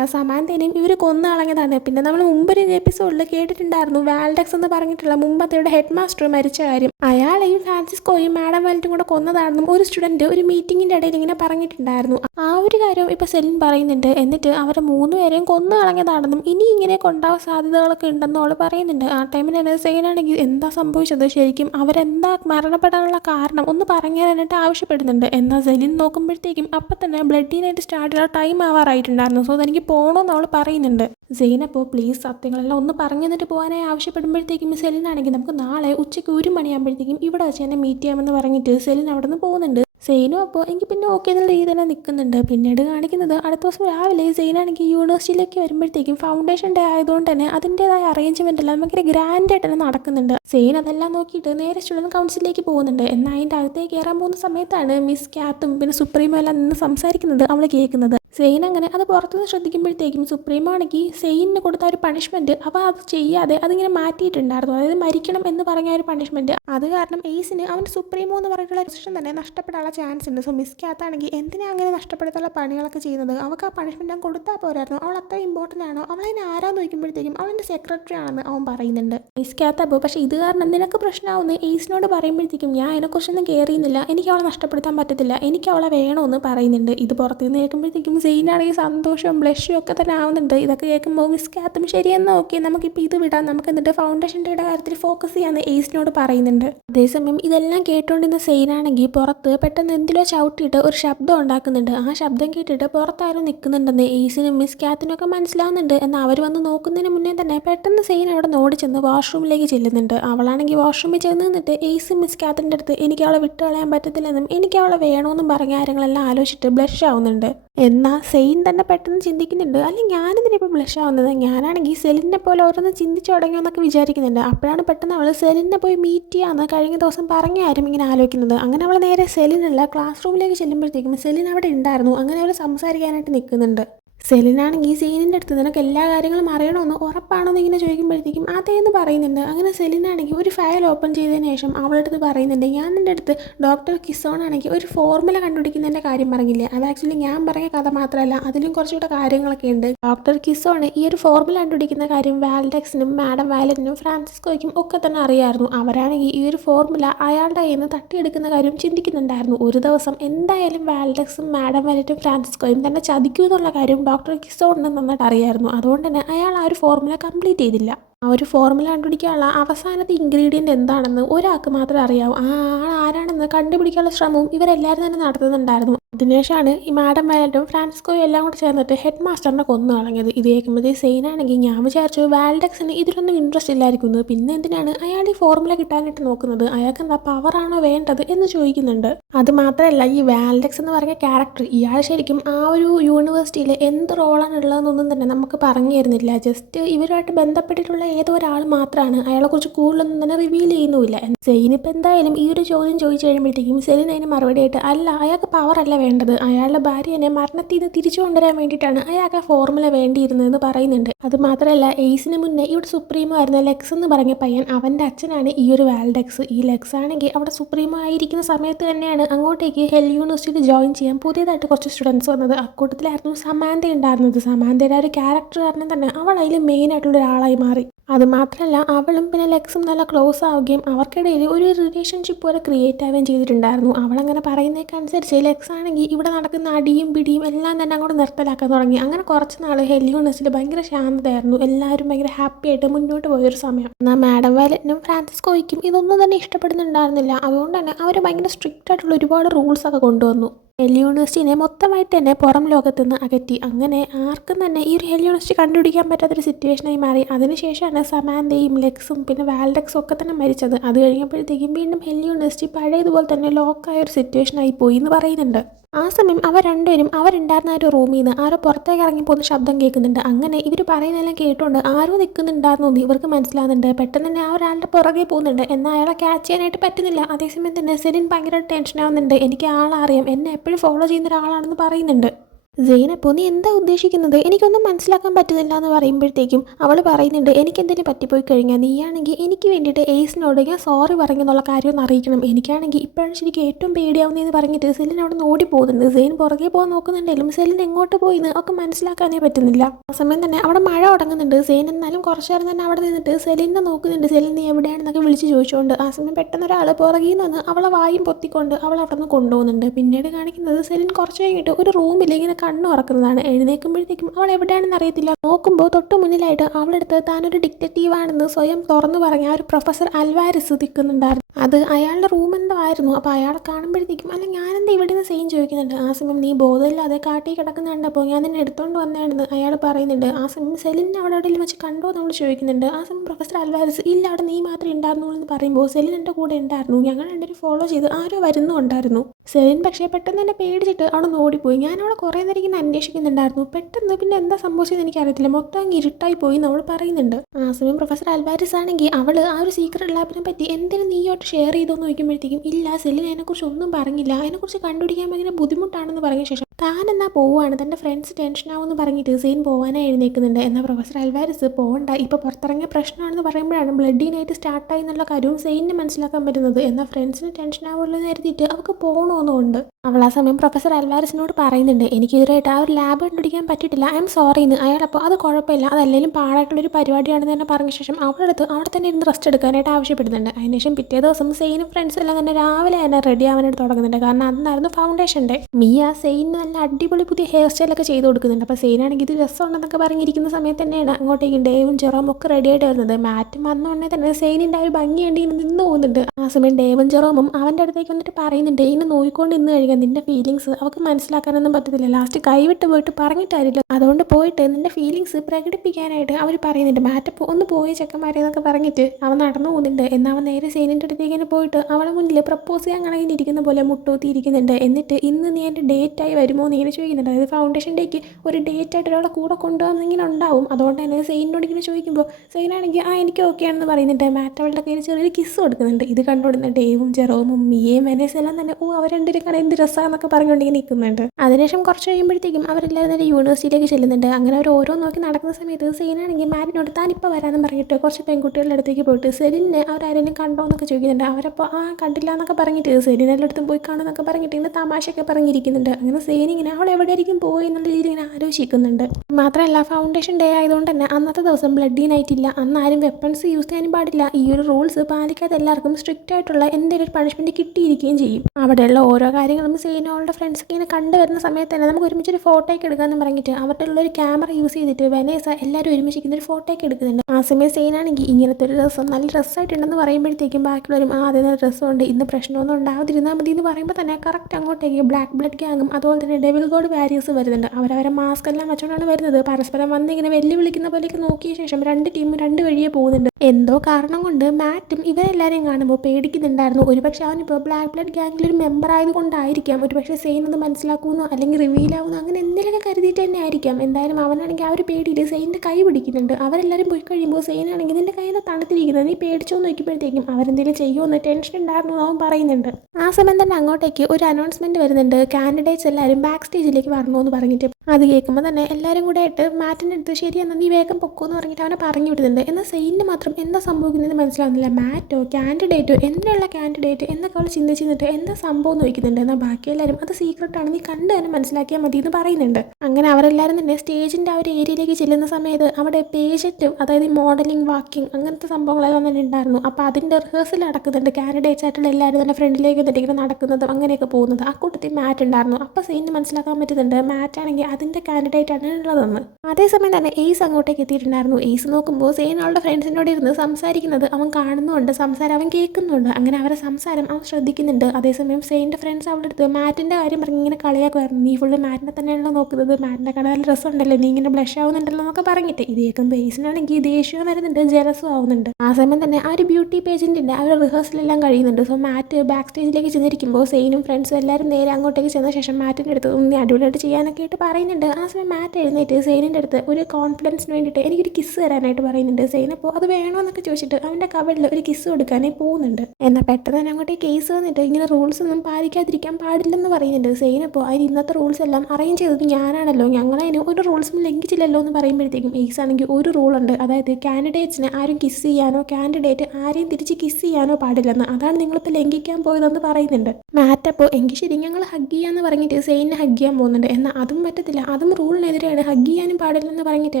സമാന്തേനെയും ഇവർ കൊന്നു കളഞ്ഞതാണ്. പിന്നെ നമ്മൾ മുമ്പൊരു എപ്പിസോഡിൽ കേട്ടിട്ടുണ്ടായിരുന്നു വാൽഡെക്സ് എന്ന് പറഞ്ഞിട്ടുള്ള മുമ്പത്തെ ഹെഡ് മാസ്റ്റർ മരിച്ച കാര്യം. അയാളെയും ഫ്രാൻസിസ്കോയും മാഡം വയലറ്റും കൂടെ കൊന്നതാണെന്നും ഒരു സ്റ്റുഡൻറ്റ് ഒരു മീറ്റിങ്ങിൻ്റെ ഇടയിൽ ഇങ്ങനെ പറഞ്ഞിട്ടുണ്ടായിരുന്നു. ആ ഒരു കാര്യം ഇപ്പോൾ സെലിൻ പറയുന്നുണ്ട്. എന്നിട്ട് അവരെ 3 പേരെയും കൊന്നു കളഞ്ഞതാണെന്നും ഇനി ഇങ്ങനെ കൊണ്ടാവാൻ സാധ്യതകളൊക്കെ ഉണ്ടെന്നും അവൾ പറയുന്നുണ്ട്. ആ ടൈമിൽ തന്നെ സെയിനാണെങ്കിൽ എന്താ സംഭവിച്ചത്, ശരിക്കും അവരെന്താ മരണപ്പെടാനുള്ള കാരണം ഒന്ന് പറഞ്ഞു തരാനായിട്ട് ആവശ്യപ്പെടുന്നുണ്ട്. എന്നാൽ സെലിൻ നോക്കുമ്പോഴത്തേക്കും അപ്പം തന്നെ ബ്ലഡിനായിട്ട് സ്റ്റാർട്ട് ചെയ്യാൻ ടൈം ആവാറായിട്ടുണ്ടായിരുന്നു. സോ അതെനിക്ക് പോകണമെന്ന് അവൾ പറയുന്നുണ്ട്. സെയിനപ്പോൾ പ്ലീസ് സത്യങ്ങളെല്ലാം ഒന്ന് പറഞ്ഞു തന്നിട്ട് പോകാനായി ആവശ്യപ്പെടുമ്പോഴത്തേക്കും സെലിനാണെങ്കിൽ നമുക്ക് നാളെ ഉച്ചയ്ക്ക് 1 മണിയാകുമ്പോഴത്തേക്കും ഇവിടെ വെച്ച് തന്നെ മീറ്റ് ചെയ്യാമെന്ന് പറഞ്ഞിട്ട് സെലിൻ അവിടെ നിന്ന് പോകുന്നുണ്ട്. സെയിനും അപ്പോൾ എനിക്ക് പിന്നെ ഓക്കെ എന്നുള്ള രീതിയിൽ തന്നെ നിൽക്കുന്നുണ്ട്. പിന്നീട് കാണിക്കുന്നത് അടുത്ത ദിവസം രാവിലെ സെയിനാണെങ്കിൽ യൂണിവേഴ്സിറ്റിയിലേക്ക് വരുമ്പോഴത്തേക്കും ഫൗണ്ടേഷൻ ഡേ ആയതുകൊണ്ട് തന്നെ അതിൻ്റെതായ അറേഞ്ച്മെൻ്റ് എല്ലാം ഭയങ്കര ഗ്രാൻഡായിട്ട് തന്നെ നടക്കുന്നുണ്ട്. സെയിൻ അതെല്ലാം നോക്കിയിട്ട് നേരെ സ്റ്റുഡൻറ് കൗൺസിലേക്ക് പോകുന്നുണ്ട്. എന്നാൽ അതിൻ്റെ അകത്തേക്ക് കയറാൻ പോകുന്ന സമയത്താണ് മിസ് ക്യാത്തും പിന്നെ സുപ്രീമോ എല്ലാം നിന്ന് സംസാരിക്കുന്നത് അവൾ കേൾക്കുന്നത്. സെയിൻ അങ്ങനെ അത് പുറത്തുനിന്ന് ശ്രദ്ധിക്കുമ്പോഴത്തേക്കും സുപ്രീമോ ആണെങ്കിൽ സെയിനിന് കൊടുത്ത ഒരു പണിഷ്മെൻറ്റ് അപ്പോൾ അത് ചെയ്യാതെ അതിങ്ങനെ മാറ്റിയിട്ടുണ്ടായിരുന്നു. അതായത് മരിക്കണം എന്ന് പറഞ്ഞ ഒരു പണിഷ്മെൻറ്റ്. അത് കാരണം എയ്സിന് അവൻ്റെ സുപ്രീമോ എന്ന് പറഞ്ഞിട്ടുള്ള പൊസിഷൻ തന്നെ നഷ്ടപ്പെടാനുള്ള ചാൻസ് ഉണ്ട്. സോ മിസ് ക്യാത്താണെങ്കിൽ എന്തിനാ അങ്ങനെ നഷ്ടപ്പെടുത്തുള്ള പണികളൊക്കെ ചെയ്യുന്നത്, അവൾക്ക് ആ പണിഷ്മെൻറ്റ് ഞാൻ കൊടുത്താൽ പോരായിരുന്നു, അവൾ അത്ര ഇമ്പോർട്ടൻ്റ് ആണോ, അവളതിനെ ആരാന്ന് ചോദിക്കുമ്പോഴത്തേക്കും അവളെൻ്റെ സെക്രട്ടറി ആണെന്ന് അവൻ പറയുന്നുണ്ട്. മിസ് ക്യാത്ത് അപ്പോൾ പക്ഷേ ഇത് കാരണം നിനക്ക് പ്രശ്നമാവുന്ന എയ്സിനോട് പറയുമ്പോഴത്തേക്കും ഞാൻ അതിനെക്കുറിച്ചൊന്നും കെയർ ചെയ്യുന്നില്ല, എനിക്ക് അവളെ നഷ്ടപ്പെടുത്താൻ പറ്റത്തില്ല, എനിക്ക് അവളെ വേണമെന്ന് പറയുന്നുണ്ട്. ഇത് പുറത്തുനിന്ന് കേൾക്കുമ്പോഴത്തേക്കും സെയിനാണെങ്കിൽ സന്തോഷവും ബ്ലഷും ഒക്കെ തന്നെ ആവുന്നുണ്ട്. ഇതൊക്കെ കേൾക്കുമ്പോൾ മിസ് ക്യാത്തും ശരിയെന്ന് ഓക്കെ നമുക്കിപ്പോൾ ഇത് വിടാം, നമുക്ക് എന്നിട്ട് ഫൗണ്ടേഷൻ ഡേയുടെ കാര്യത്തിൽ ഫോക്കസ് ചെയ്യാമെന്ന് എയ്സിനോട് പറയുന്നുണ്ട്. അതേസമയം ഇതെല്ലാം കേട്ടുകൊണ്ടിരുന്ന സെയിനാണെങ്കിൽ പുറത്ത് പെട്ടെന്ന് എന്തിലോ ചവിട്ടിയിട്ട് ഒരു ശബ്ദം ഉണ്ടാക്കുന്നുണ്ട്. ആ ശബ്ദം കേട്ടിട്ട് പുറത്താരും നിൽക്കുന്നുണ്ടെന്ന് എയ്സിനും മിസ് ക്യാത്തിനും ഒക്കെ മനസ്സിലാവുന്നുണ്ട്. എന്നാൽ അവർ വന്ന് നോക്കുന്നതിന് മുന്നേ തന്നെ പെട്ടെന്ന് സെയിൻ അവിടെ നിന്ന് ഓടി ചെന്ന് വാഷ്റൂമിലേക്ക് ചെല്ലുന്നുണ്ട്. അവളാണെങ്കിൽ വാഷ്റൂമിൽ ചെന്ന് നിന്നിട്ട് എയ്സും മിസ് ക്യാത്തിൻ്റെ അടുത്ത് എനിക്ക് അവളെ വിട്ട് കളയാൻ പറ്റത്തില്ലെന്നും എനിക്ക് അവളെ വേണമെന്നും പറഞ്ഞ കാര്യങ്ങളെല്ലാം ആലോചിച്ചിട്ട് ബ്ലഷ് ആവുന്നുണ്ട്. എന്നാൽ സെയിൻ തന്നെ പെട്ടെന്ന് ചിന്തിക്കുന്നുണ്ട്, അല്ലെങ്കിൽ ഞാനെന്തിനിപ്പോൾ ബ്ലഷ് ആവുന്നത്, ഞാനാണെങ്കിൽ സെലിനെ പോലെ ഓരോന്ന് ചിന്തിച്ചു തുടങ്ങിയെന്നൊക്കെ വിചാരിക്കുന്നുണ്ട്. അപ്പോഴാണ് പെട്ടെന്ന് അവൾ സെലിനെ പോയി മീറ്റ് ചെയ്യാമെന്ന് കഴിഞ്ഞ ദിവസം പറഞ്ഞ ആരും ഇങ്ങനെ ആലോചിക്കുന്നത്. അങ്ങനെ അവൾ നേരെ സെലിനുള്ള ക്ലാസ് റൂമിലേക്ക് ചെല്ലുമ്പോഴത്തേക്കും സെലിൻ അവിടെ ഉണ്ടായിരുന്നു. അങ്ങനെ അവൾ സംസാരിക്കാനായിട്ട് നിൽക്കുന്നുണ്ട്. സെലിനാണെങ്കിൽ സെയിനിൻ്റെ അടുത്ത് നിനക്ക് എല്ലാ കാര്യങ്ങളും അറിയണമെന്ന് ഉറപ്പാണോ എന്ന് ഇങ്ങനെ ചോദിക്കുമ്പോഴത്തേക്കും അതേന്ന് പറയുന്നുണ്ട്. അങ്ങനെ സെലിനാണെങ്കിൽ ഒരു ഫയൽ ഓപ്പൺ ചെയ്തതിന് ശേഷം അവളുടെ അടുത്ത് പറയുന്നുണ്ട്, ഞാൻ എൻ്റെ അടുത്ത് ഡോക്ടർ കിസോൺ ആണെങ്കിൽ ഒരു ഫോർമുല കണ്ടുപിടിക്കുന്നതിൻ്റെ കാര്യം പറഞ്ഞില്ലേ, അത് ആക്ച്വലി ഞാൻ പറഞ്ഞ കഥ മാത്രമല്ല അതിലും കുറച്ചുകൂടെ കാര്യങ്ങളൊക്കെ ഉണ്ട്. ഡോക്ടർ കിസോൺ ഈ ഒരു ഫോർമുല കണ്ടുപിടിക്കുന്ന കാര്യം വാൽഡെക്സിനും മാഡം വയലറ്റിനും ഫ്രാൻസിസ്കോയ്ക്കും ഒക്കെ തന്നെ അറിയാമായിരുന്നു. അവരാണെങ്കിൽ ഈ ഒരു ഫോർമുല അയാളുടെ കയ്യിൽ നിന്ന് തട്ടിയെടുക്കുന്ന കാര്യം ചിന്തിക്കുന്നുണ്ടായിരുന്നു. ഒരു ദിവസം എന്തായാലും വാൽഡെക്സും മാഡം വയലറ്റും ഫ്രാൻസിസ്കോയും തന്നെ ചതിക്കൂ എന്നുള്ള കാര്യം ഡോക്ടർ കിസോണിന് നന്നായിട്ട് അറിയായിരുന്നു. അതുകൊണ്ട് തന്നെ അയാൾ ആ ഒരു ഫോർമുല കംപ്ലീറ്റ് ചെയ്തില്ല. ആ ഒരു ഫോർമുല കണ്ടുപിടിക്കാനുള്ള അവസാനത്തെ ഇൻഗ്രീഡിയൻറ്റ് എന്താണെന്ന് ഒരാൾക്ക് മാത്രമേ അറിയാവൂ. ആ ആൾ ആരാണെന്ന് കണ്ടുപിടിക്കാനുള്ള ശ്രമവും ഇവരെല്ലാവരും തന്നെ നടത്തുന്നുണ്ടായിരുന്നു. അതിനുശേഷമാണ് ഈ മാഡം വയലറ്റും ഫ്രാൻസിസ്കോയും എല്ലാം കൂടി ചേർന്നിട്ട് ഹെഡ് മാസ്റ്ററിനെ കൊന്നു കളഞ്ഞത്. ഇത് കേൾക്കുമ്പോഴത്തേ സെയിനാണെങ്കിൽ ഞാൻ വിചാരിച്ചു വാൽഡെക്സിന് ഇതിലൊന്നും ഇൻട്രസ്റ്റ് ഇല്ലായിരിക്കുന്നത്, പിന്നെ എന്തിനാണ് അയാൾ ഈ ഫോർമുല കിട്ടാനായിട്ട് നോക്കുന്നത്, അയാൾക്ക് എന്താ പവറാണോ വേണ്ടത് എന്ന് ചോദിക്കുന്നുണ്ട്. അത് മാത്രമല്ല ഈ വാൽഡെക്സ് എന്ന് പറഞ്ഞ ക്യാരക്ടർ ഇയാൾ ശരിക്കും ആ ഒരു യൂണിവേഴ്സിറ്റിയിൽ എന്ത് റോളാണ് ഉള്ളതെന്നൊന്നും തന്നെ നമുക്ക് പറഞ്ഞു തരുന്നില്ല. ജസ്റ്റ് ഇവരുമായിട്ട് ബന്ധപ്പെട്ടിട്ടുള്ള ഏതോ ഒരാൾ മാത്രമാണ്, അയാളെക്കുറിച്ച് കൂടുതലൊന്നും തന്നെ റിവീൽ ചെയ്യുന്നുമില്ല. സെയിൻ ഇപ്പം എന്തായാലും ഈ ഒരു ചോദ്യം ചോദിച്ചു കഴിയുമ്പോഴത്തേക്കും സെലിൻ അതിന് മറുപടിയായിട്ട് അല്ല, അയാൾക്ക് പവറല്ല വേണ്ടത്, അയാളുടെ ഭാര്യനെ മരണത്തിൽ നിന്ന് തിരിച്ചു കൊണ്ടുവരാൻ വേണ്ടിയിട്ടാണ് അയാൾക്ക് ആ ഫോർമുല വേണ്ടിയിരുന്നതെന്ന് പറയുന്നുണ്ട്. അത് മാത്രമല്ല എയ്സിന് മുന്നേ ഇവിടെ സുപ്രീമോ ആയിരുന്ന ലെക്സ് എന്ന് പറഞ്ഞ പയ്യൻ, അവൻ്റെ അച്ഛനാണ് ഈ ഒരു വാൽഡെക്സ്. ഈ ലെക്സ് ആണെങ്കിൽ അവിടെ സുപ്രീമോ ആയിരിക്കുന്ന സമയത്ത് തന്നെയാണ് അങ്ങോട്ടേക്ക് ഹെൽ യൂണിവേഴ്സിറ്റിയിൽ ജോയിൻ ചെയ്യാൻ പുതിയതായിട്ട് കുറച്ച് സ്റ്റുഡൻസ് വന്നത്. അക്കൂട്ടത്തിലായിരുന്നു സമാന്ത ഉണ്ടായിരുന്നത്. സമാന്തയുടെ ആ ഒരു ക്യാരക്ടർ കാരണം തന്നെ അവൾ അതിൽ മെയിൻ ആയിട്ടുള്ള ഒരാളായി മാറി. അത് മാത്രമല്ല അവളും പിന്നെ ലെക്സും നല്ല ക്ലോസ് ആവുകയും അവർക്കിടയിൽ ഒരു റിലേഷൻഷിപ്പ് പോലെ ക്രിയേറ്റ് ആവുകയും ചെയ്തിട്ടുണ്ടായിരുന്നു. അവളങ്ങനെ പറയുന്നതൊക്കെ അനുസരിച്ച് ലെക്സ് ആണെങ്കിൽ ഇവിടെ നടക്കുന്ന അടിയും പിടിയും എല്ലാം തന്നെ അങ്ങോട്ട് നിർത്തലാക്കാൻ തുടങ്ങി. അങ്ങനെ കുറച്ച് നാൾ ഹെൽ യൂണിവേഴ്സിറ്റിയിൽ ഭയങ്കര ശാന്തതയായിരുന്നു, എല്ലാവരും ഭയങ്കര ഹാപ്പി ആയിട്ട് മുന്നോട്ട് പോയൊരു സമയം. എന്നാൽ മാഡം വയലറ്റിനും ഫ്രാൻസിസ്കോയ്ക്കും ഇതൊന്നും തന്നെ ഇഷ്ടപ്പെടുന്നുണ്ടായിരുന്നില്ല. അതുകൊണ്ട് തന്നെ അവർ ഭയങ്കര സ്ട്രിക്റ്റ് ആയിട്ടുള്ള ഒരുപാട് റൂൾസൊക്കെ കൊണ്ടുവന്നു. ഹെൽ യൂണിവേഴ്സിറ്റിനെ മൊത്തമായിട്ട് തന്നെ പുറം ലോകത്ത് നിന്ന് അകറ്റി. അങ്ങനെ ആർക്കും തന്നെ ഈ ഒരു ഹെൽ യൂണിവേഴ്സിറ്റി കണ്ടുപിടിക്കാൻ പറ്റാത്തൊരു സിറ്റുവേഷനായി മാറി. അതിനുശേഷമാണ് സമാന്തയും ലെക്സും പിന്നെ വാൽഡെക്സും ഒക്കെ തന്നെ മരിച്ചത്. അത് കഴിഞ്ഞപ്പോഴത്തേക്കും വീണ്ടും ഹെൽ യൂണിവേഴ്സിറ്റി പഴയതുപോലെ തന്നെ ലോക്കായ ഒരു സിറ്റുവേഷനായി പോയി എന്ന് പറയുന്നുണ്ട്. ആ സമയം അവർ രണ്ടുപേരും അവരുണ്ടായിരുന്ന ഒരു റൂമിൽ നിന്ന് ആരോ പുറത്തേക്ക് ഇറങ്ങി പോകുന്ന ശബ്ദം കേൾക്കുന്നുണ്ട്. അങ്ങനെ ഇവർ പറയുന്നതെല്ലാം കേട്ടുകൊണ്ട് ആരോ നിൽക്കുന്നുണ്ടായിരുന്നു ഇവർക്ക് മനസ്സിലാകുന്നുണ്ട്. പെട്ടെന്ന് തന്നെ ആ ഒരാളുടെ പുറകെ പോകുന്നുണ്ട്. എന്നാൽ അയാളെ ക്യാച്ച് ചെയ്യാനായിട്ട് പറ്റുന്നില്ല. അതേസമയം തന്നെ സെലിൻ ഭയങ്കര ടെൻഷൻ ആവുന്നുണ്ട്. എനിക്ക് ആളറിയാം, എന്നെ എപ്പോഴും ഫോളോ ചെയ്യുന്ന ഒരാളാണെന്ന് പറയുന്നുണ്ട്. സെയിനപ്പോൾ നീ എന്താ ഉദ്ദേശിക്കുന്നത്, എനിക്കൊന്നും മനസ്സിലാക്കാൻ പറ്റുന്നില്ല എന്ന് പറയുമ്പോഴത്തേക്കും അവൾ പറയുന്നുണ്ട് എനിക്കെന്തെങ്കിലും പറ്റിപ്പോയി കഴിഞ്ഞാൽ നീയാണെങ്കിൽ എനിക്ക് വേണ്ടിയിട്ട് എയ്സിനോട് ഞാൻ സോറി പറഞ്ഞെന്നുള്ള കാര്യം ഒന്ന് അറിയിക്കണം. എനിക്കാണെങ്കിൽ ഇപ്പോഴാണ് ശരിക്കും ഏറ്റവും പേടിയാവുന്നതെന്ന് പറഞ്ഞിട്ട് സെലിൻ അവിടെ നിന്ന് ഓടി പോകുന്നുണ്ട്. സെയിൻ പുറകെ പോകാൻ നോക്കുന്നുണ്ടെങ്കിലും സെലിൻ എങ്ങോട്ട് പോയിന്ന് ഒക്കെ മനസ്സിലാക്കാനേ പറ്റുന്നില്ല. ആ സമയം തന്നെ അവിടെ മഴ തുടങ്ങുന്നുണ്ട്. സെയിൻ എന്നാലും കുറച്ചു നേരം തന്നെ അവിടെ നിന്നിട്ട് സെലിനെ നോക്കുന്നുണ്ട്. സെലിൻ നീ എവിടെയാണെന്നൊക്കെ വിളിച്ച് ചോദിച്ചുകൊണ്ട്. ആ സമയം പെട്ടെന്ന് ഒരാൾ പുറകിൽ നിന്ന് അവളെ വായും പൊത്തിക്കൊണ്ട് അവൾ അവിടെ നിന്ന് കൊണ്ടുപോകുന്നുണ്ട്. പിന്നീട് കാണിക്കുന്നത് സെലിൻ കുറച്ച് കഴിഞ്ഞിട്ട് ഒരു റൂമിൽ ഇങ്ങനെ കണ്ണു തുറക്കുന്നതാണ്. എഴുന്നേൽക്കുമ്പോഴത്തേക്കും അവൾ എവിടെയാണെന്ന് അറിയത്തില്ല. നോക്കുമ്പോൾ തൊട്ട് മുന്നിലായിട്ട് അവളെടുത്ത് താനൊരു ഡിറ്റക്റ്റീവാണെന്ന് സ്വയം തുറന്നു പറഞ്ഞ ആ ഒരു പ്രൊഫസർ അൽവാരിസ് നിൽക്കുന്നുണ്ടായിരുന്നു. അത് അയാളുടെ റൂം എന്തോ ആയിരുന്നു. അപ്പോൾ അയാളെ കാണുമ്പോഴത്തേക്കും അല്ല ഞാനെന്താ ഇവിടെ നിന്ന് സെയിൻ ചോദിക്കുന്നുണ്ട്. ആ സമയം നീ ബോധമില്ലാതെ കാട്ടി കിടക്കുന്ന കണ്ടപ്പോൾ ഞാൻ നിന്നെ എടുത്തുകൊണ്ട് വന്നതാണെന്ന് അയാൾ പറയുന്നുണ്ട്. ആ സമയം സെലിനെ അവിടെ എവിടെയെങ്കിലും വെച്ച് കണ്ടോ നമ്മൾ ചോദിക്കുന്നുണ്ട്. ആ സമയം പ്രൊഫസർ അൽവാരിസ് ഇല്ല അവിടെ നീ മാത്രമേ ഉണ്ടായിരുന്നുള്ളൂ എന്ന് പറയുമ്പോൾ സെലിൻ എൻ്റെ കൂടെ ഉണ്ടായിരുന്നു, ഞങ്ങൾ രണ്ടുപേരും ഫോളോ ചെയ്ത് ആരോ വരുന്നുണ്ടായിരുന്നു. സെലിൻ പക്ഷേ പെട്ടെന്ന് തന്നെ പേടിച്ചിട്ട് അവിടെ നിന്ന് ഓടിപ്പോയി. ഞാൻ അവളെ കുറേ നേരം ഇങ്ങനെ അന്വേഷിക്കുന്നുണ്ടായിരുന്നു. പെട്ടെന്ന് പിന്നെ എന്താ സംഭവിച്ചതെന്ന് എനിക്കറിയത്തില്ല, മൊത്തം അങ്ങ് ഇരുട്ടായി പോയി നമ്മൾ പറയുന്നുണ്ട്. ആ സമയം പ്രൊഫസർ അൽവാരിസ് ആണെങ്കിൽ അവൾ ആ ഒരു സീക്രട്ട് ലാബിനെ പറ്റി എന്തെങ്കിലും നീയോട്ട് ഷെയർ ചെയ്തോന്ന് ചോദിക്കുമ്പോഴത്തേക്കും ഇല്ല സെലിൻ അതിനെക്കുറിച്ച് ഒന്നും പറഞ്ഞില്ല, അതിനെക്കുറിച്ച് കണ്ടുപിടിക്കാൻ ഭയങ്കര ബുദ്ധിമുട്ടാണെന്ന് പറഞ്ഞ ശേഷം താൻ എന്നാ പോവുകയാണ്, തൻ്റെ ഫ്രണ്ട്സ് ടെൻഷനാവുമെന്ന് പറഞ്ഞിട്ട് സെയിൻ പോകാനായി എഴുന്നേൽക്കുന്നുണ്ട്. എന്നാൽ പ്രൊഫസർ അൽവാരിസ് പോകണ്ട, ഇപ്പോൾ പുറത്തിറങ്ങിയ പ്രശ്നമാണെന്ന് പറയുമ്പോഴാണ് ബ്ലഡി നൈറ്റ് സ്റ്റാർട്ടായി എന്നുള്ള കാര്യവും സെയിനിന് മനസ്സിലാക്കാൻ പറ്റുന്നത്. എന്നാൽ ഫ്രണ്ട്സിന് ടെൻഷനാവുള്ളൂ എന്ന് കരുതിയിട്ട് അവൾക്ക് പോകണമെന്നുണ്ട്. അവൾ ആ സമയം പ്രൊഫസർ അൽവാരിസിനോട് പറയുന്നുണ്ട് എനിക്കിതുവരെയായിട്ട് ആ ഒരു ലാബ് കണ്ടുപിടിക്കാൻ പറ്റിയിട്ടില്ല, ഐ എം സോറി എന്ന്. അയാളപ്പോൾ അത് കുഴപ്പമില്ല, അതല്ലെങ്കിലും പാടായിട്ടുള്ളൊരു പരിപാടിയാണെന്ന് തന്നെ പറഞ്ഞ ശേഷം അവളെടുത്ത് അവിടെ തന്നെ ഇരുന്ന് റെസ്റ്റ് എടുക്കാനായിട്ട് ആവശ്യപ്പെടുന്നുണ്ട്. അതിനുശേഷം പിറ്റേ ദിവസം സെയിനും ഫ്രണ്ട്സ് എല്ലാം തന്നെ രാവിലെ തന്നെ റെഡി ആവാനായിട്ട് തുടങ്ങുന്നുണ്ട്. കാരണം അന്നായിരുന്നു ഫൗണ്ടേഷൻ ഡേ. മിയ സെയിന് നല്ല അടിപൊളി പുതിയ ഹെയർ സ്റ്റൈലൊക്കെ ചെയ്ത് കൊടുക്കുന്നുണ്ട്. അപ്പോൾ സെയിനാണെങ്കിൽ ഇത് രസമുണ്ടെന്നൊക്കെ പറഞ്ഞിരിക്കുന്ന സമയത്ത് തന്നെയാണ് അങ്ങോട്ടേക്ക് ഡേവും ജെറോമും ഒക്കെ റെഡി ആയിട്ട് വരുന്നത്. മാറ്റും വന്നുകൊണ്ടേ തന്നെ സെയിനിൻ്റെ ആ ഒരു ഭംഗി കണ്ടി നിന്ന് പോകുന്നുണ്ട്. ആ സമയം ഡേവും ജെറോമും അവൻ്റെ അടുത്തേക്ക് വന്നിട്ട് പറയുന്നുണ്ട് ഇങ്ങനെ നോയിക്കൊണ്ട് നിന്ന് കഴിക്കാൻ നിൻ്റെ ഫീലിങ്സ് അവൾക്ക് മനസ്സിലാക്കാനൊന്നും പറ്റത്തില്ല, ലാസ്റ്റ് കൈവിട്ട് പോയിട്ട് പറഞ്ഞിട്ടായിരില്ല, അതുകൊണ്ട് പോയിട്ട് നിൻ്റെ ഫീലിങ്സ് പ്രകടിപ്പിക്കാനായിട്ട് അവർ പറയുന്നുണ്ട്. മാറ്റപ്പോൾ ഒന്ന് പോയി ചെക്കന്മാരെന്നൊക്കെ പറഞ്ഞിട്ട് അവൻ നടന്നു പോകുന്നുണ്ട്. എന്നാൽ അവൻ നേരെ സെയിനിൻ്റെ അടുത്തേക്ക് തന്നെ പോയിട്ട് അവളെ മുന്നിൽ പ്രപ്പോസ് ചെയ്യാൻ കണക്കിരിക്കുന്ന പോലെ മുട്ടൂത്തിയിരിക്കുന്നുണ്ട്. എന്നിട്ട് ഇന്ന് നീ എൻ്റെ ഡേറ്റായി വരുമോ എന്ന് ഇങ്ങനെ ചോദിക്കുന്നുണ്ട്. അതായത് ഫൗണ്ടേഷൻ ഡേക്ക് ഒരു ഡേറ്റായിട്ട് ഒരാളെ കൂടെ കൊണ്ടുവന്നിങ്ങനെ ഉണ്ടാവും. അതുകൊണ്ട് തന്നെ സെയിനോട് ഇങ്ങനെ ചോദിക്കുമ്പോൾ സെയിനാണെങ്കിൽ എനിക്ക് ഓക്കെ ആണെന്ന് പറയുന്നുണ്ട്. മാറ്റ് അവളുടെ കയ്യിൽ ചെറിയൊരു കിസ് കൊടുക്കുന്നുണ്ട്. ഇത് കണ്ടുകൊടുന്ന ഡേവും ജെറോമും മിയയും വെനേസും എല്ലാം തന്നെ അവർ രണ്ടുപേരും കട എന്ത് രസമാണെന്നൊക്കെ പറഞ്ഞുകൊണ്ടിങ്ങനെ നിൽക്കുന്നുണ്ട്. അതിനുശേഷം കുറച്ച് കഴിയുമ്പോഴത്തേക്കും അവരെല്ലാവരും തന്നെ യൂണിവേഴ്സിറ്റിയിലേക്ക് ചെല്ലുന്നുണ്ട്. അങ്ങനെ അവർ ഓരോ നോക്കി നടക്കുന്ന സമയത്ത് സെയിനാണെങ്കിൽ മാറ്റിനോട് താനിപ്പോൾ വരാമെന്ന് പറഞ്ഞിട്ട് കുറച്ച് പെൺകുട്ടികളുടെ അടുത്തേക്ക് പോയിട്ട് സെലിനെ അവരാരെങ്കിലും കണ്ടോ എന്നൊക്കെ ചോദിക്കുന്നുണ്ട്. അവരപ്പോൾ കണ്ടില്ല എന്നൊക്കെ പറഞ്ഞിട്ട് സെലിനെല്ലാം അടുത്തും പോയി കാണുമെന്നൊക്കെ പറഞ്ഞിട്ട് ഇങ്ങനെ തമാശയൊക്കെ പറഞ്ഞിരിക്കുന്നുണ്ട്. അങ്ങനെ സെയിൻ ഇങ്ങനെ അവൾ എവിടെയായിരിക്കും പോയി എന്നുള്ള രീതിയിൽ ഇങ്ങനെ ആലോചിക്കുന്നുണ്ട്. മാത്രമല്ല ഫൗണ്ടേഷൻ ഡേ ആയതുകൊണ്ട് തന്നെ അന്നത്തെ ദിവസം ബ്ലഡി നൈറ്റ് ഇല്ല, അന്ന് ആരും വെപ്പൺസ് യൂസ് ചെയ്യാനും പാടില്ല. ഈ ഒരു റൂൾസ് പാലിക്കാതെ എല്ലാവർക്കും സ്ട്രിക്റ്റ് സ്ട്രിക്റ്റ് ആയിട്ടുള്ള എന്തെങ്കിലും ഒരു പണിഷ്മെൻറ്റ് കിട്ടിയിരിക്കുകയും ചെയ്യും. അവിടെയുള്ള ഓരോ കാര്യങ്ങളും സെയിനോളുടെ ഫ്രണ്ട്സൊക്കെ ഇങ്ങനെ കണ്ടുവരുന്ന സമയത്ത് തന്നെ നമുക്ക് ഒരുമിച്ചൊരു ഫോട്ടോയൊക്കെ എടുക്കാമെന്ന് പറഞ്ഞിട്ട് അവരുടെ ഉള്ള ഒരു ക്യാമറ യൂസ് ചെയ്തിട്ട് വെനേസ എല്ലാവരും ഒരുമിച്ചിരിക്കുന്ന ഒരു ഫോട്ടോയൊക്കെ എടുക്കുന്നുണ്ട്. ആ സമയം സെയിനാണെങ്കിൽ ഇങ്ങനത്തെ ഒരു ഡ്രസ്സും നല്ല ഡ്രസ്സായിട്ടുണ്ടെന്ന് പറയുമ്പോഴത്തേക്കും ബാക്കിയുള്ളവരും അതിന് ഡ്രസ്സുണ്ട്, ഇന്ന് പ്രശ്നമൊന്നും ഉണ്ടാവാതിരുന്നാൽ മതി എന്ന് പറയുമ്പോൾ തന്നെ കറക്റ്റ് അങ്ങോട്ടേക്ക് ബ്ലാക്ക് ബ്ലഡ് ഗ്യാങ്ങും അതുപോലെ തന്നെ ഡെവിൾ ഗോഡ് വാരിയേഴ്സ് വരുന്നുണ്ട്. അവരവരെ മാസ്ക് എല്ലാം വെച്ചുകൊണ്ടാണ് വരുന്നത്. പരസ്പരം വന്ന് ഇങ്ങനെ വെല്ലുവിളിക്കുന്ന പോലെയൊക്കെ നോക്കിയ ശേഷം രണ്ട് ടീമും രണ്ട് വഴിയെ പോകുന്നുണ്ട്. എന്തോ കാരണം കൊണ്ട് മാറ്റും ഇവരെല്ലാവരെയും കാണുമ്പോൾ പേടിക്കുന്നുണ്ടായിരുന്നു. ഒരുപക്ഷെ അവനിപ്പോൾ ബ്ലാക്ക് ബ്ലഡ് ഗ്യാങ്ങിലൊരു മെമ്പർ ആയതുകൊണ്ടായിരിക്കാം ഒരുപക്ഷെ സെയിൻ അത് മനസ്സിലാക്കുമെന്നോ അല്ലെങ്കിൽ റിവീൽ ആവുന്നോ അങ്ങനെ എന്തെങ്കിലുമൊക്കെ കരുതിയിട്ട് തന്നെ ആയിരിക്കാം. എന്തായാലും അവനാണെങ്കിൽ ആ ഒരു പേടിയിൽ സെയിൻ്റെ കൈ പിടിക്കുന്നുണ്ട്. അവരെല്ലാവരും പോയി കഴിയുമ്പോൾ സെയിനാണെങ്കിൽ നിന്റെ കയ്യിൽ തണുത്തിരിക്കുന്നത്, നീ പേടിച്ചോന്ന് നോക്കിയപ്പോഴത്തേക്കും അവരെന്തെങ്കിലും ചെയ്യുമെന്ന് ടെൻഷൻ ഉണ്ടായിരുന്നു അവൻ പറയുന്നുണ്ട്. ആ സമയം തന്നെ അങ്ങോട്ടേക്ക് ഒരു അനൗൺസ്മെന്റ് വരുന്നുണ്ട്. കാൻഡിഡേറ്റ്സ് എല്ലാവരും ബാക്ക് സ്റ്റേജിലേക്ക് വരണമെന്ന് പറഞ്ഞിട്ട് അത് കേൾക്കുമ്പോൾ തന്നെ എല്ലാവരും കൂടെ ആയിട്ട് മാറ്റിൻ്റെ അടുത്ത് ശരിയെന്നാൽ നീ വേഗം പൊക്കോന്ന് പറഞ്ഞിട്ട് അവനെ പറഞ്ഞു വിടുന്നുണ്ട്. എന്നാൽ സെയിന് മാത്രം എന്താ സംഭവിക്കുന്നത് മനസ്സിലാവുന്നില്ല. മാറ്റോ കാൻഡിഡേറ്റോ എന്തിനുള്ള കാൻഡിഡേറ്റ് എന്നൊക്കെ അവൾ ചിന്തിച്ചിട്ട് എന്താ സംഭവം എന്ന് ചോദിക്കുന്നുണ്ട്. എന്നാൽ ബാക്കി എല്ലാവരും അത് സീക്രട്ടാണ്, നീ കണ്ട് തന്നെ മനസ്സിലാക്കിയാൽ മതി എന്ന് പറയുന്നുണ്ട്. അങ്ങനെ അവരെല്ലാവരും തന്നെ സ്റ്റേജിൻ്റെ ആ ഒരു ഏരിയയിലേക്ക് ചെല്ലുന്ന സമയത്ത് അവിടെ പേഷ്യൻറ്റും അതായത് മോഡലിംഗ് വാക്കിംഗ് അങ്ങനത്തെ സംഭവങ്ങളെല്ലാം തന്നെ ഉണ്ടായിരുന്നു. അപ്പോൾ അതിൻ്റെ റിഹേഴ്സൽ നടക്കുന്നുണ്ട്. കാൻഡിഡേറ്റ്സ് ആയിട്ടുള്ള എല്ലാവരും തന്നെ ഫ്രണ്ടിലേക്ക് ഇങ്ങനെ നടക്കുന്നതും അങ്ങനെയൊക്കെ പോകുന്നത്. ആ കൂട്ടത്തിൽ മാറ്റ് ഉണ്ടായിരുന്നു. അപ്പോൾ സെയിന് മനസ്സിലാക്കാൻ പറ്റുന്നുണ്ട് മാറ്റാണെങ്കിൽ അതിൻ്റെ കാൻഡിഡേറ്റ് ആണ് ഉള്ളതെന്ന്. അതേസമയം തന്നെ എയ്സ് അങ്ങോട്ടേക്ക് എത്തിയിട്ടുണ്ടായിരുന്നു. എയ്സ് നോക്കുമ്പോൾ സെയിൻ അവളുടെ ഫ്രണ്ട്സിനോട് ഇരുന്ന് സംസാരിക്കുന്നത് അവൻ കാണുന്നുണ്ട്, സംസാരം അവൻ കേൾക്കുന്നുണ്ട്. അങ്ങനെ അവരെ സംസാരം അവൻ ശ്രദ്ധിക്കുന്നുണ്ട്. അതേസമയം സെയിൻ്റെ ഫ്രണ്ട്സ് അവളുടെ അടുത്ത് മാറ്റിൻ്റെ കാര്യം പറഞ്ഞ് ഇങ്ങനെ കളിയാക്കുമായിരുന്നു. നീ ഫുള്ള് മാറ്റിനെ തന്നെയാണല്ലോ നോക്കുന്നത്, മാറ്റിൻ്റെ കട നല്ല രസമുണ്ടല്ലോ, നീ ഇങ്ങനെ ബ്ലഷ് ആവുന്നുണ്ടല്ലോ എന്നൊക്കെ പറഞ്ഞിട്ട് ഇത് കേൾക്കുമ്പോൾ എയ്സിനാണെങ്കിൽ ദേഷ്യവും വരുന്നുണ്ട്, ജലസും ആവുന്നുണ്ട്. ആ സമയം തന്നെ ആ ഒരു ബ്യൂട്ടി പേജൻറ്റിൻ്റെ ആ ഒരു റിഹേഴ്സലെല്ലാം കഴിയുന്നുണ്ട്. സോ മാറ്റ് ബാക്ക് സ്റ്റേജിലേക്ക് ചെന്നിരിക്കുമ്പോൾ സെയിനും ഫ്രണ്ട്സും എല്ലാവരും നേരെ അങ്ങോട്ടേക്ക് ചെന്ന ശേഷം മാറ്റിൻ്റെ അടുത്ത് നീ അടിപൊളിയായിട്ട് ചെയ്യാനൊക്കെ ആയിട്ട് പറയുന്നുണ്ട്. ആ സമയം മാറ്റ് എഴുന്നേറ്റ് സെയിനിൻ്റെ അടുത്ത് ഒരു കോൺഫിഡൻസിന് വേണ്ടിയിട്ട് എനിക്കൊരു കിസ് തരാനായിട്ട് പറയുന്നുണ്ട്. സെയിൻ അപ്പോൾ അത് വേണമെന്നൊക്കെ ചോദിച്ചിട്ട് അവൻ്റെ കവളിൽ ഒരു കിസ് കൊടുക്കാനേ പോകുന്നുണ്ട്. എന്നാൽ പെട്ടെന്ന് തന്നെ അങ്ങോട്ടേ കേസ് വന്നിട്ട് ഇങ്ങനെ റൂൾസ് ഒന്നും പാലിക്കാതിരിക്കാൻ പാടില്ലെന്ന് പറയുന്നുണ്ട്. സെയിൻ അപ്പോൾ അതിന് ഇന്നത്തെ റൂൾസ് എല്ലാം അറേഞ്ച് ചെയ്തത് ഞാനാണല്ലോ, ഞങ്ങളതിന് ഒരു റൂൾസും ലംഘിച്ചില്ലല്ലോ എന്ന് പറയുമ്പോഴത്തേക്കും എയ്സ് ആണെങ്കിൽ ഒരു റൂളുണ്ട്, അതായത് കാൻഡിഡേറ്റ്സിനെ ആരും കിസ് ചെയ്യാനോ കാൻഡിഡേറ്റ് ആരെയും തിരിച്ച് കിസ് ചെയ്യാനോ പാടില്ലെന്ന്, അതാണ് നിങ്ങളിപ്പോൾ ലംഘിക്കാൻ പോയതെന്ന് പറയുന്നുണ്ട്. മാറ്റ് അപ്പോൾ എങ്കിൽ ശരി ഞങ്ങൾ ഹഗ് ചെയ്യാന്ന് പറഞ്ഞിട്ട് സെയിനെ ഹഗ് ചെയ്യാൻ പോകുന്നുണ്ട്. എന്നാൽ അതും പറ്റത്തില്ല, അതും റൂളിനെതിരെയാണ്, ഹഗ് ചെയ്യാനും പാടില്ലെന്ന് പറഞ്ഞിട്ട്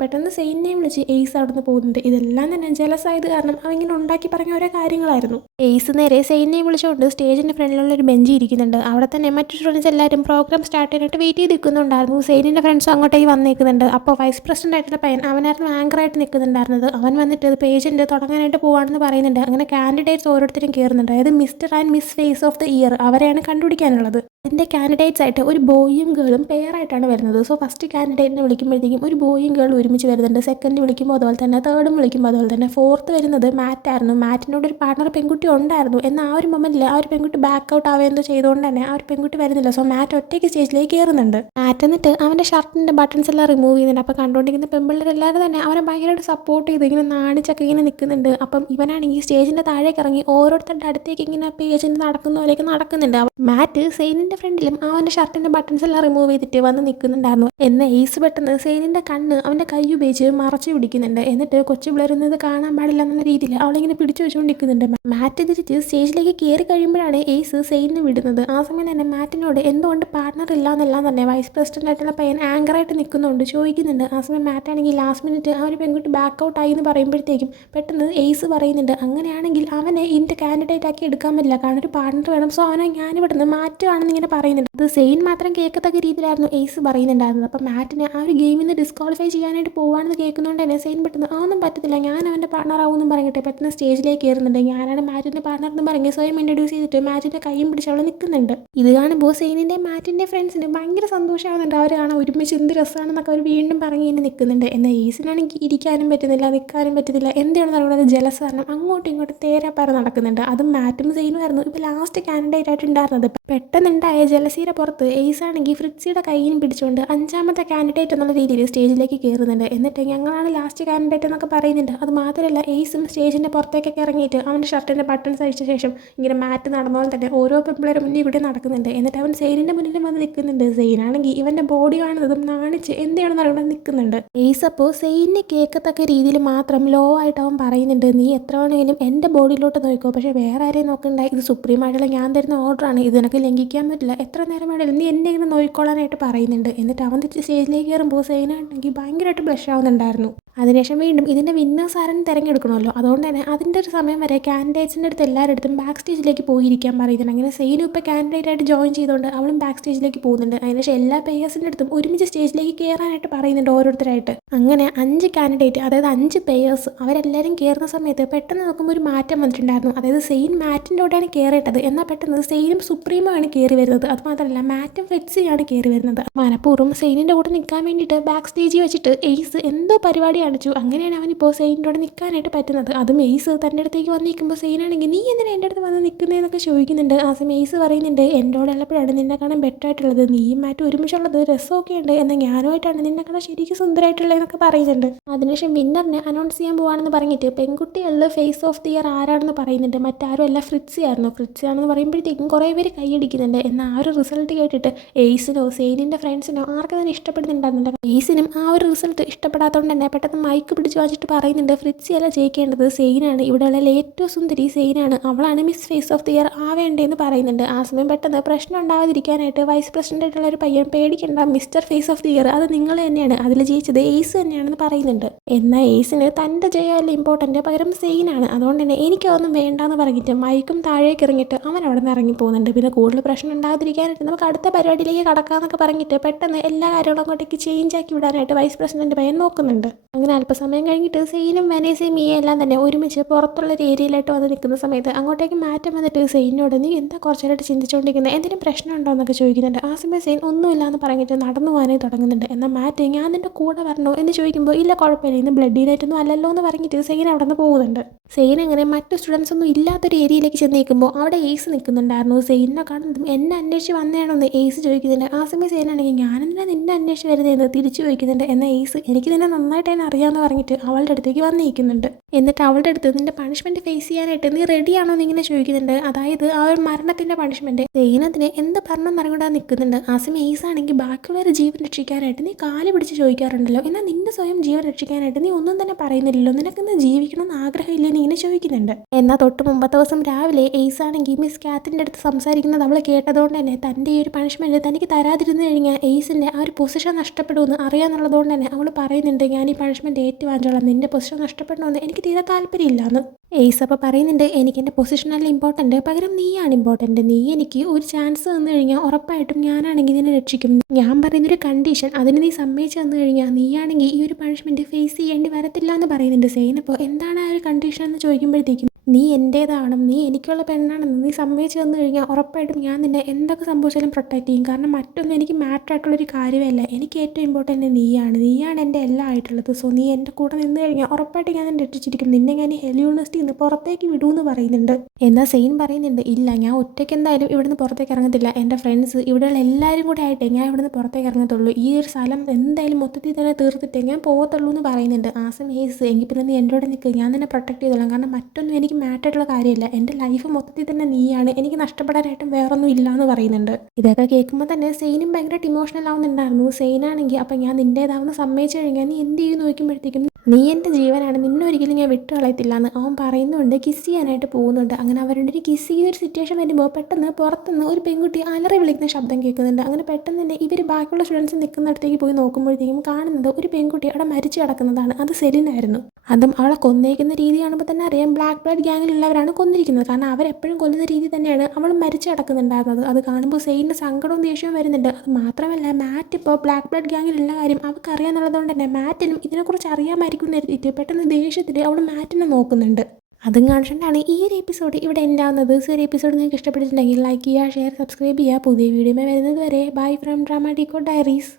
പെട്ടെന്ന് സെയിനെ വിളിച്ച് എയ്സ് അവിടെ നിന്ന് പോകുന്നുണ്ട്. ഇതെല്ലാം തന്നെ ജലസായത് കാരണം അവങ്ങനെ ഉണ്ടാക്കി പറഞ്ഞ ഓരോ കാര്യങ്ങളായിരുന്നു. എയ്സ് നേരെ സെയിനെ വിളിച്ചുകൊണ്ട് സ്റ്റേജിൻ്റെ ഫ്രണ്ടിലുള്ള ഒരു ബെഞ്ച് ഇരിക്കുന്നുണ്ട്. അവിടെ തന്നെ മറ്റു സ്റ്റുഡൻസ് എല്ലാവരും പ്രോഗ്രാം സ്റ്റാർട്ട് ചെയ്യാനായിട്ട് വെയിറ്റ് ചെയ്ത് നിൽക്കുന്നുണ്ടായിരുന്നു. സെയിനിൻ്റെ ഫ്രണ്ട്സും അങ്ങോട്ടേക്ക് വന്നേക്കുന്നുണ്ട്. അപ്പോൾ വൈസ് പ്രസിഡന്റ് ആയിട്ടുള്ള പയ്യൻ അവനായിരുന്നു ആങ്കറായിട്ട് നിൽക്കുന്നുണ്ടായിരുന്നത്. അവൻ വന്നിട്ട് പേജന്റ് തുടങ്ങാനായിട്ട് പോവാണെന്ന് പറയുന്നുണ്ട്. അങ്ങനെ കാൻഡിഡേറ്റ്സ് ഓരോരുത്തരും കയറുന്നുണ്ട്. അതായത് mister and miss face of the year അവരെയാണ് കണ്ടുപിടിക്കാനുള്ളത്. ഇതിൻ്റെ കാൻഡിഡേറ്റ്സ് ആയിട്ട് ഒരു ബോയും ഗേളും പെയറായിട്ടാണ് വരുന്നത്. സോ ഫസ്റ്റ് കാൻഡിഡേറ്റിനെ വിളിക്കുമ്പോഴത്തേക്കും ഒരു ബോയും ഗേളും ഒരുമിച്ച് വരുന്നുണ്ട്. സെക്കൻഡ് വിളിക്കുമ്പോൾ അതുപോലെ തന്നെ, തേർഡും വിളിക്കുമ്പോൾ അതുപോലെ തന്നെ. ഫോർത്ത് വരുന്നത് മാറ്റായിരുന്നു. മാറ്റിനോട് ഒരു പാർട്ണർ പെൺകുട്ടി ഉണ്ടായിരുന്നു. എന്നാൽ ആ ഒരു മൊമെന്റിൽ ആ ഒരു പെൺകുട്ടി ബാക്ക് ഔട്ട് ആവുകയെന്തോ ചെയ്തുകൊണ്ട് തന്നെ ആ ഒരു പെൺകുട്ടി വരുന്നില്ല. സോ മാറ്റ് ഒറ്റയ്ക്ക് സ്റ്റേജിലേക്ക് കയറുന്നുണ്ട്. മാറ്റ് എന്നിട്ട് അവൻ്റെ ഷർട്ടിൻ്റെ ബട്ടൺസ് എല്ലാം റിമൂവ് ചെയ്യുന്നുണ്ട്. അപ്പോൾ കണ്ടുകൊണ്ടിരിക്കുന്ന പെൺപിള്ളേരെല്ലാവരും തന്നെ അവനെ ഭയങ്കരമായിട്ട് സപ്പോർട്ട് ചെയ്ത് ഇങ്ങനെ നാണിച്ചൊക്കെ ഇങ്ങനെ നിൽക്കുന്നുണ്ട്. അപ്പം ഇവനാണെങ്കിൽ സ്റ്റേജിൻ്റെ താഴേക്ക് ഇറങ്ങി ഓരോരുത്തരുടെ അടുത്തേക്ക് ഇങ്ങനെ പേജിൻ്റെ നടക്കുന്ന പോലെയൊക്കെ നടക്കുന്നുണ്ട്. മാറ്റ് സെയിനിൻ്റെ ഫ്രണ്ടിലും അവൻ്റെ ഷർട്ടിൻ്റെ ബട്ടൺസ് എല്ലാം റിമൂവ് ചെയ്തിട്ട് വന്ന് നിൽക്കുന്നുണ്ടായിരുന്നു. എന്നാൽ എയ്സ് പെട്ടെന്ന് സെയിനിൻ്റെ കണ്ണ് അവൻ്റെ കൈ ഉപയോഗിച്ച് മറച്ചു പിടിക്കുന്നുണ്ട്. എന്നിട്ട് കൊച്ചു പിളരുന്നത് കാണാൻ പാടില്ല എന്നുള്ള രീതിയിൽ അവളിങ്ങനെ പിടിച്ചു വെച്ചുകൊണ്ടിരിക്കുന്നുണ്ട്. മാറ്റ് തിരിച്ച് സ്റ്റേജിലേക്ക് കയറി കഴിയുമ്പോഴാണ് എയ്സ് സെയിനിന് വിടുന്നത്. ആ സമയം തന്നെ മാറ്റിനോട് എന്തുകൊണ്ട് പാർട്ണർ ഇല്ല എന്നെല്ലാം തന്നെ വൈസ് പ്രസിഡന്റ് ആയിട്ടുള്ള പയ്യൻ ആങ്കറായിട്ട് നിൽക്കുന്നുണ്ട് ചോദിക്കുന്നുണ്ട്. ആ സമയം മാറ്റാണെങ്കിൽ ലാസ്റ്റ് മിനിറ്റ് ആ ഒരു പെൺകുട്ടി ബാക്ക് ഔട്ട് ആയി എന്ന് പറയുമ്പോഴത്തേക്കും പെട്ടെന്ന് എയ്സ് പറയുന്നുണ്ട് അങ്ങനെയാണെങ്കിൽ അവനെ ഇതിൻ്റെ കാൻഡിഡേറ്റ് ആക്കി എടുക്കാൻ പറ്റില്ല, കാരണം ഒരു പാർട്ണർ വേണം, സോ അവനെ ഞാനിവിടുന്ന് മാറ്റുകയാണെന്ന് ഇങ്ങനെ പറയുന്നുണ്ട്. അത് സെയിൻ മാത്രം കേൾക്കത്തക്ക രീതിയിലായിരുന്നു എയ്സ് പറയുന്നുണ്ടായിരുന്നത്. അപ്പം മാറ്റിനെ ആ ഒരു ഗെയിമിൽ നിന്ന് ഡിസ്ക്വാളിഫൈ ചെയ്യാനായിട്ട് പോകാണെന്ന് കേൾക്കുന്നതുകൊണ്ട് തന്നെ സെയിൻ പെട്ടെന്ന് അതൊന്നും പറ്റത്തില്ല, ഞാൻ അവൻ്റെ പാർട്ണർ ആവുമെന്നും പറഞ്ഞിട്ട് പെട്ടെന്ന് സ്റ്റേജിലേക്ക് കയറുന്നുണ്ട്. ഞാനാണ് മാറ്റിൻ്റെ പാർട്ണർ എന്ന് പറഞ്ഞ് സ്വയം ഇൻട്രൊഡ്യൂസ് ചെയ്തിട്ട് മാറ്റിൻ്റെ കൈയും പിടിച്ച് അവൾ നിൽക്കുന്നുണ്ട്. ഇത് കാണുമ്പോൾ സെയിനിൻ്റെ മാറ്റിൻ്റെ ഫ്രണ്ട്സിന് ഭയങ്കര സന്തോഷമാകുന്നുണ്ട്. അവർ കാണാൻ ഒരുമിച്ച് എന്ത് രസമാണെന്നൊക്കെ അവർ വീണ്ടും പറഞ്ഞ് ഇങ്ങനെ നിൽക്കുന്നുണ്ട്. എന്നാൽ എയ്സിനാണെങ്കിൽ ഇരിക്കാനും പറ്റുന്നില്ല, നിൽക്കാനും പറ്റുന്നില്ല, എന്താണെന്ന് പറയുന്നത് ജലസ് കാരണം അങ്ങോട്ടും ഇങ്ങോട്ടും തേരാപ്പാറ നടക്കുന്നുണ്ട്. അതും മാറ്റും സെയിനുമായിരുന്നു ഇപ്പോൾ ലാസ്റ്റ് കാൻഡിഡേറ്റ് ആയിട്ട് ഉണ്ടായിരുന്നത്. പെട്ടെന്നുണ്ടായ ജലസീയുടെ പുറത്ത് എയ്സ് ആണെങ്കിൽ ഫ്രിറ്റ്സിയുടെ കൈയും പിടിച്ചുകൊണ്ട് അഞ്ചാമത്തെ കാൻഡിഡേറ്റ് എന്നുള്ള രീതിയിൽ സ്റ്റേജിലേക്ക് കയറുന്നുണ്ട്. എന്നിട്ട് ഞങ്ങളാണ് ലാസ്റ്റ് കാൻഡിഡേറ്റ് എന്നൊക്കെ പറയുന്നുണ്ട്. അത് മാത്രമല്ല എയ്സും സ്റ്റേജിൻ്റെ പുറത്തേക്കൊക്കെ ഇറങ്ങിയിട്ട് അവൻ്റെ ഷർട്ടിൻ്റെ ബട്ടൺസ് അഴിച്ച ശേഷം ഇങ്ങനെ മാറ്റ് നടന്നപോലെ തന്നെ ഓരോ പെമ്പിളേരെ മുന്നിൽ ഇവിടെ നടക്കുന്നുണ്ട്. എന്നിട്ട് അവൻ സെയിനിൻ്റെ മുന്നിൽ വന്ന് നിൽക്കുന്നുണ്ട്. സെയിനാണെങ്കിൽ ഇവൻ്റെ ബോഡി കാണുന്നതും നാണിച്ച് എന്തെയാണെന്ന് അറിയാൻ നിൽക്കുന്നുണ്ട്. എയ്സ് അപ്പോൾ സെയിനിന് കേൾക്കത്തക്ക രീതിയിൽ മാത്രം ലോ ആയിട്ട് അവൻ പറയുന്നുണ്ട്, നീ എത്ര വേണമെങ്കിലും എൻ്റെ ബോഡിയിലോട്ട് നോക്കോ, പക്ഷേ വേറെ ആരെയും നോക്കണ്ട, ഇത് സുപ്രീമായിട്ടുള്ള ഞാൻ തരുന്ന ഓർഡറാണ്, ഇതിനൊക്കെ ലംഘിക്കാൻ പറ്റില്ല, എത്ര നേരം വേണമെങ്കിലും നീ എന്നെ ഇങ്ങനെ നോക്കിക്കോളാനായിട്ട് പറയുന്നുണ്ട്. എന്നിട്ട് അവൻ സ്റ്റേജിലേക്ക് കയറുമ്പോൾ സെയിനാണെങ്കിൽ ഭയങ്കരമായിട്ട് ബ്ലഷ് ആവുന്നുണ്ടായിരുന്നു. അതിനുശേഷം വീണ്ടും ഇതിൻ്റെ വിന്നേഴ്സ് ആരെന്ന് തിരഞ്ഞെടുക്കണമല്ലോ. അതുകൊണ്ട് തന്നെ അതിൻ്റെ ഒരു സമയം വരെ കാൻഡിഡേറ്റ്സിൻ്റെ അടുത്ത് എല്ലാവരുടെ അടുത്തും ബാക്ക് സ്റ്റേജിലേക്ക് പോയിരിക്കാൻ പറയുന്നുണ്ട്. അങ്ങനെ സെയിനും ഇപ്പോൾ കാൻഡിഡേറ്റ് ആയിട്ട് ജോയിൻ ചെയ്തുകൊണ്ട് അവളും ബാക്ക് സ്റ്റേജിലേക്ക് പോകുന്നുണ്ട്. അതിനുശേഷം എല്ലാ പേയേഴ്സിൻ്റെ അടുത്തും ഒരുമിച്ച് സ്റ്റേജിലേക്ക് കയറാനായിട്ട് പറയുന്നുണ്ട് ഓരോരുത്തരായിട്ട്. അങ്ങനെ 5 കാൻഡിഡേറ്റ്, അതായത് 5 പേയേഴ്സ്, അവരെല്ലാവരും കയറുന്ന സമയത്ത് പെട്ടെന്ന് നോക്കുമ്പോൾ ഒരു മാറ്റം വന്നിട്ടുണ്ടായിരുന്നു. അതായത് സെയിൻ മാറ്റിൻ്റെ കൂടെയാണ് കയറിയിട്ടത്. എന്നാൽ പെട്ടെന്ന് സെയിനും സുപ്രീമോ ആണ് കയറി വരുന്നത്. അതുമാത്രമല്ല മാറ്റും ഫ്രിറ്റ്സിയാണ് കയറി വരുന്നത്. മനഃപൂർവ്വം സെയിനിൻ്റെ കൂടെ നിൽക്കാൻ വേണ്ടിയിട്ട് ബാക്ക് സ്റ്റേജിൽ വെച്ചിട്ട് എയ്സ് എന്തോ പരിപാടി കാണിച്ചു. അങ്ങനെയാണ് അവനിപ്പോൾ സെയിനിൻ്റെ കൂടെ നിൽക്കാനായിട്ട് പറ്റുന്നത്. അതും എയ്സ് തൻ്റെ അടുത്തേക്ക് വന്ന് നിൽക്കുമ്പോൾ സെയിനാണെങ്കിൽ നീ എന്തിനാ എൻ്റെ അടുത്ത് വന്ന് നിൽക്കുന്നതെന്നൊക്കെ ചോദിക്കുന്നുണ്ട്. ആ സമയം എയ്സ് പറയുന്നുണ്ട് എൻ്റെ കൂടെ ഉള്ളപ്പോഴാണ് നിന്നെ കാണാൻ ബെറ്റർ ആയിട്ടുള്ളത്, നീയും മാറ്റും ഒരുമിച്ചുള്ളത് രസമൊക്കെ ഉണ്ട്, എന്നാൽ ഞാനുമായിട്ടാണ് നിന്നെ കാണാൻ ശരിക്കും സുന്ദരമായിട്ടുള്ളതെന്നൊക്കെ പറയുന്നുണ്ട്. അതിനുശേഷം വിന്നറിനെ അനൗൺസ് ചെയ്യാൻ പോവാണെന്ന് പറഞ്ഞിട്ട് പെൺകുട്ടികളിൽ ഫേസ് ഓഫ് ദി ഇയർ ആരാണെന്ന് പറയുന്നുണ്ട്. മറ്റാരും അല്ല, ഫ്രിറ്റ്സി ആയിരുന്നു. ഫ്രിറ്റ്സി ആണെന്ന് പറയുമ്പോഴത്തേക്കും കുറേ പേര് കൈയടിക്കുന്നുണ്ട്. എന്നാൽ ആ ഒരു റിസൾട്ട് കേട്ടിട്ട് എയ്സിനോ സെയിനിൻ്റെ ഫ്രണ്ട്സിനോ ആർക്കും തന്നെ ഇഷ്ടപ്പെടുന്നുണ്ടായിരുന്നില്ല. എയ്സിനും ആ ഒരു റിസൾട്ട് ഇഷ്ടപ്പെടാത്തതുകൊണ്ട് തന്നെ പെട്ടെന്ന് മൈക്ക് പിടിച്ച് വാങ്ങിച്ചിട്ട് പറയുന്നുണ്ട് ഫ്രിറ്റ്സി അല്ല ജയിക്കേണ്ടത്, സെയിനാണ്, ഇവിടെയുള്ള ഏറ്റവും സുന്ദരി സെയിനാണ്, അവളാണ് Miss face of the Year ആവേണ്ടതെന്ന് പറയുന്നുണ്ട്. ആ സമയം പെട്ടെന്ന് പ്രശ്നം ഉണ്ടാകാതിരിക്കാനായിട്ട് വൈസ് പ്രസിഡന്റ് ആയിട്ടുള്ള ഒരു പയ്യൻ പേടിക്കേണ്ട, mister face of the year അത് നിങ്ങൾ തന്നെയാണ്, അതിൽ ജയിച്ചത് എയ്സ് തന്നെയാണെന്ന് പറയുന്നുണ്ട്. എന്നാൽ എയ്സിന് തൻ്റെ ജയമല്ല ഇമ്പോർട്ടൻ്റ്, പകരം സെയിനാണ്, അതുകൊണ്ട് തന്നെ എനിക്കതൊന്നും വേണ്ടാന്ന് പറഞ്ഞിട്ട് മൈക്കും താഴേക്ക് ഇറങ്ങിയിട്ട് അവൻ അവിടെ നിന്ന് ഇറങ്ങി പോകുന്നുണ്ട്. പിന്നെ കൂടുതൽ പ്രശ്നം ഉണ്ടാകാതിരിക്കാനായിട്ട് നമുക്ക് അടുത്ത പരിപാടിയിലേക്ക് കടക്കാമെന്നൊക്കെ പറഞ്ഞിട്ട് പെട്ടെന്ന് എല്ലാ കാര്യങ്ങളും അങ്ങോട്ടേക്ക് ചേഞ്ച് ആക്കി വിടാനായിട്ട് വൈസ് പ്രസിഡന്റ് പയ്യൻ നോക്കുന്നുണ്ട്. അങ്ങനെ അല്പസമയം കഴിഞ്ഞിട്ട് സെയിനും വെനേസയും മിയ എല്ലാം തന്നെ ഒരുമിച്ച് പുറത്തുള്ള ഒരു ഏരിയയിലായിട്ട് വന്ന് നിൽക്കുന്ന സമയത്ത് അങ്ങോട്ടേക്ക് മാറ്റം വന്നിട്ട് സെയിനോട് നീ എന്താ കുറച്ചേരായിട്ട് ചിന്തിച്ചുകൊണ്ടിരിക്കുന്നത്, എന്തെങ്കിലും പ്രശ്നം ഉണ്ടോ എന്നൊക്കെ ചോദിക്കുന്നുണ്ട്. ആ സമയം സെയിൻ ഒന്നുമില്ല എന്ന് പറഞ്ഞിട്ട് നടന്നു പോകാനായി തുടങ്ങുന്നുണ്ട്. എന്നാൽ മാറ്റ് ഞാൻ നിൻ്റെ കൂടെ വരണോ എന്ന് ചോദിക്കുമ്പോൾ ഇല്ല കുഴപ്പമില്ല, ഇന്ന് ബ്ലഡ് യൂണിറ്റൊന്നും അല്ലല്ലോ എന്ന് പറഞ്ഞിട്ട് സെയിൻ അവിടെ നിന്ന് പോകുന്നുണ്ട്. സെയിൻ അങ്ങനെ മറ്റു സ്റ്റുഡൻസ് ഒന്നും ഇല്ലാത്തൊരു ഏരിയയിലേക്ക് ചെന്ന് നിൽക്കുമ്പോൾ അവിടെ എയ്സ് നിൽക്കുന്നുണ്ടായിരുന്നു. സെയിനെ കാണുന്നതും എന്നെ അന്വേഷിച്ച് വന്നതാണോ എന്ന് എയ്സ് ചോദിക്കുന്നുണ്ട്. ആ സമയം സെയിനാണെങ്കിൽ ഞാനെന്തിനാ നിന്നെ അന്വേഷിച്ച് വരുന്നതെന്ന് തിരിച്ചു ചോദിക്കുന്നുണ്ട്. എന്നാൽ എയ്സ് എനിക്ക് നിന്നെ നന്നായിട്ട് തന്നെ അറിയാമെന്ന് പറഞ്ഞിട്ട് അവളുടെ അടുത്തേക്ക് വന്നിരിക്കുന്നുണ്ട്. എന്നിട്ട് അവളുടെ അടുത്ത് നിന്റെ പണിഷ്മെന്റ് ഫേസ് ചെയ്യാനായിട്ട് നീ റെഡിയാണോ എന്ന് ഇങ്ങനെ ചോദിക്കുന്നുണ്ട്. അതായത് ആ ഒരു മരണത്തിന്റെ പണിഷ്മെന്റ്. സെയിനതിന് എന്ത് പറഞ്ഞെന്ന് അറിയാൻ നിൽക്കുന്നുണ്ട്. ആ സമയം എയ്സ് ആണെങ്കിൽ ബാക്കിയുള്ളവരെ ജീവൻ രക്ഷിക്കാനായിട്ട് നീ കാല് പിടിച്ച് ചോദിക്കാറുണ്ടല്ലോ, എന്നാൽ നിന്റെ സ്വയം ജീവൻ രക്ഷിക്കാനായിട്ട് നീ ഒന്നും തന്നെ പറയുന്നില്ലല്ലോ, നിനക്കെന്താ ജീവിക്കണമെന്ന് ആഗ്രഹമില്ലെന്ന് ഇങ്ങനെ ചോദിക്കുന്നുണ്ട്. എന്നാൽ തൊട്ട് മുമ്പത്തെ ദിവസം രാവിലെ എയ്സ് ആണെങ്കിൽ മിസ് കാത്തിൻ്റെ അടുത്ത് സംസാരിക്കുന്നത് അവൾ കേട്ടതുകൊണ്ട് തന്നെ തൻ്റെ ഈ ഒരു പണിഷ്മെന്റ് തനിക്ക് തരാതിരുന്നു കഴിഞ്ഞാൽ എയ്സിന്റെ ആ ഒരു പൊസിഷൻ നഷ്ടപ്പെടുമെന്ന് അറിയാന്നുള്ളതുകൊണ്ട് തന്നെ അവൾ പറയുന്നുണ്ട് ഞാൻ ഈ പണിഷ്മെന്റ് ഏറ്റുവാങ്ങിച്ചോളാം, നിന്റെ പൊസിഷൻ നഷ്ടപ്പെടണമെന്ന് എനിക്ക് തീരെ താല്പര്യമില്ലാന്ന്. എയ്സ് അപ്പോൾ പറയുന്നുണ്ട് എനിക്ക് എൻ്റെ പൊസിഷനല്ല ഇമ്പോർട്ടൻറ്റ്, പകരം നീയാണ് ഇമ്പോർട്ടൻറ്റ്, നീ എനിക്ക് ഒരു ചാൻസ് തന്നു കഴിഞ്ഞാൽ ഉറപ്പായിട്ടും ഞാനാണെങ്കിൽ നിന്നെ രക്ഷിക്കും. ഞാൻ പറയുന്നൊരു കണ്ടീഷൻ, അതിന് നീ സമ്മതിച്ച് തന്നു കഴിഞ്ഞാൽ നീയാണെങ്കിൽ ഈ ഒരു പണിഷ്മെന്റ് ഫേസ് ചെയ്യേണ്ടി വരത്തില്ല എന്ന് പറയുന്നുണ്ട്. സെയിൻ അപ്പോൾ എന്താണ് ആ ഒരു കണ്ടീഷൻ എന്ന് ചോദിക്കുമ്പോഴത്തേക്കും നീ എൻ്റേതാവണം, നീ എനിക്കുള്ള പെണ്ണാണെന്ന് നീ സമ്മതിച്ച് തന്നു കഴിഞ്ഞാൽ ഉറപ്പായിട്ടും ഞാൻ നിന്നെ എന്തൊക്കെ സംഭവിച്ചാലും പ്രൊട്ടക്റ്റ് ചെയ്യും. കാരണം മറ്റൊന്നും എനിക്ക് മാറ്റർ ആയിട്ടുള്ളൊരു കാര്യമല്ല, എനിക്ക് ഏറ്റവും ഇമ്പോർട്ടൻറ്റ് നീയാണ് എൻ്റെ എല്ലാം ആയിട്ടുള്ളത്. സോ നീ എൻ്റെ കൂടെ നിന്ന് കഴിഞ്ഞാൽ ഉറപ്പായിട്ട് ഞാൻ നിന്നെ രക്ഷിച്ചിരിക്കും, നിന്നെ ഞാൻ ഈ ഹെൽ യൂണിവേഴ്സിറ്റിയിൽ നിന്ന് പുറത്തേക്ക് വിടുമെന്ന് പറയുന്നുണ്ട്. എന്നാൽ സെയിൻ പറയുന്നുണ്ട് ഇല്ല, ഞാൻ ഒറ്റയ്ക്ക് എന്തായാലും ഇവിടുന്ന് പുറത്തേക്ക് ഇറങ്ങത്തില്ല, എൻ്റെ ഫ്രണ്ട്സ് ഇവിടെയുള്ള എല്ലാവരും കൂടെ ആയിട്ടേ ഞാൻ ഇവിടുന്ന് പുറത്തേക്ക് ഇറങ്ങത്തുള്ളൂ, ഈ ഒരു സ്ഥലം എന്തായാലും മൊത്തത്തിൽ തന്നെ തീർത്തിട്ടേ ഞാൻ പോകത്തുള്ളൂ എന്ന് പറയുന്നുണ്ട്. ആ സമയം എങ്കിൽ പിന്നെ നീ എൻ്റെ കൂടെ നിൽക്കുക, ഞാൻ നിന്നെ പ്രൊട്ടക്ട് ചെയ്തോളാം, കാരണം മറ്റൊന്നും എനിക്ക് മാറ്റായിട്ടുള്ള കാര്യമില്ല, എൻ്റെ ലൈഫ് മൊത്തത്തിൽ തന്നെ നീയാണ്, എനിക്ക് നഷ്ടപ്പെടാനായിട്ടും വേറൊന്നും ഇല്ല എന്ന് പറയുന്നുണ്ട്. ഇതൊക്കെ കേൾക്കുമ്പോൾ തന്നെ സെയിനും ഭയങ്കരമായിട്ട് ഇമോഷണൽ ആവുന്നുണ്ടായിരുന്നു. സെയിനാണെങ്കിൽ അപ്പം ഞാൻ നിൻ്റേതാവുന്ന സമ്മതിച്ചു കഴിഞ്ഞാൽ നീ എന്ത് ചെയ്യുമെന്ന് നോക്കുമ്പോഴത്തേക്കും നീ എൻ്റെ ജീവനാണ്, നിന്നെ ഒരിക്കലും ഞാൻ വിട്ടു കളയത്തില്ല എന്ന് അവൻ പറയുന്നുണ്ട്. കിസ് ചെയ്യാനായിട്ട് പോകുന്നുണ്ട്. അങ്ങനെ അവരുടെ ഒരു കിസ് ചെയ്യുന്ന ഒരു സിറ്റുവേഷൻ വരുമ്പോൾ പെട്ടെന്ന് പുറത്തുനിന്ന് ഒരു പെൺകുട്ടി അലറി വിളിക്കുന്ന ശബ്ദം കേൾക്കുന്നുണ്ട്. അങ്ങനെ പെട്ടെന്ന് തന്നെ ഇവർ ബാക്കിയുള്ള സ്റ്റുഡൻസ് നിൽക്കുന്നിടത്തേക്ക് പോയി നോക്കുമ്പോഴത്തേക്കും കാണുന്നത് ഒരു പെൺകുട്ടി അവിടെ മരിച്ചു കിടക്കുന്നതാണ്. അത് സെലിനായിരുന്നു. അതും അവളെ കൊന്നേക്കുന്ന രീതി കാണുമ്പോൾ തന്നെ അറിയാം ബ്ലാക്ക് ബ്ലഡ് ഗ്യാങ്ങിലുള്ളവരാണ് കൊന്നിരിക്കുന്നത്. കാരണം അവരെപ്പോഴും കൊല്ലുന്ന രീതി തന്നെയാണ് അവൾ മരിച്ചു കിടക്കുന്നുണ്ടായിരുന്നത്. അത് കാണുമ്പോൾ സെയിനിന് സങ്കടവും ദേഷ്യവും വരുന്നുണ്ട്. അത് മാത്രമല്ല മാറ്റ് ഇപ്പോൾ ബ്ലാക്ക് ബ്ലഡ് ഗ്യാങ്ങിലുള്ള കാര്യം അവൾക്ക് അറിയാമെന്നുള്ളതുകൊണ്ട് തന്നെ മാറ്റിനും ഇതിനെക്കുറിച്ച് അറിയാമായിരിക്കും നേരിട്ട് പെട്ടെന്ന് ദേഷ്യത്തിൽ അവൾ മാറ്റിനെ നോക്കുന്നുണ്ട്. അതും കാണിച്ചിട്ടാണ് ഈ ഒരു എപ്പിസോഡ് ഇവിടെ ഉണ്ടാകുന്നത്. സോ ഒരു എപ്പിസോഡ് നിങ്ങൾക്ക് ഇഷ്ടപ്പെട്ടിട്ടുണ്ടെങ്കിൽ ലൈക്ക് ചെയ്യുക, ഷെയർ, സബ്സ്ക്രൈബ് ചെയ്യുക. പുതിയ വീഡിയോ വരുന്നത് വരെ bye from drama decode diaries.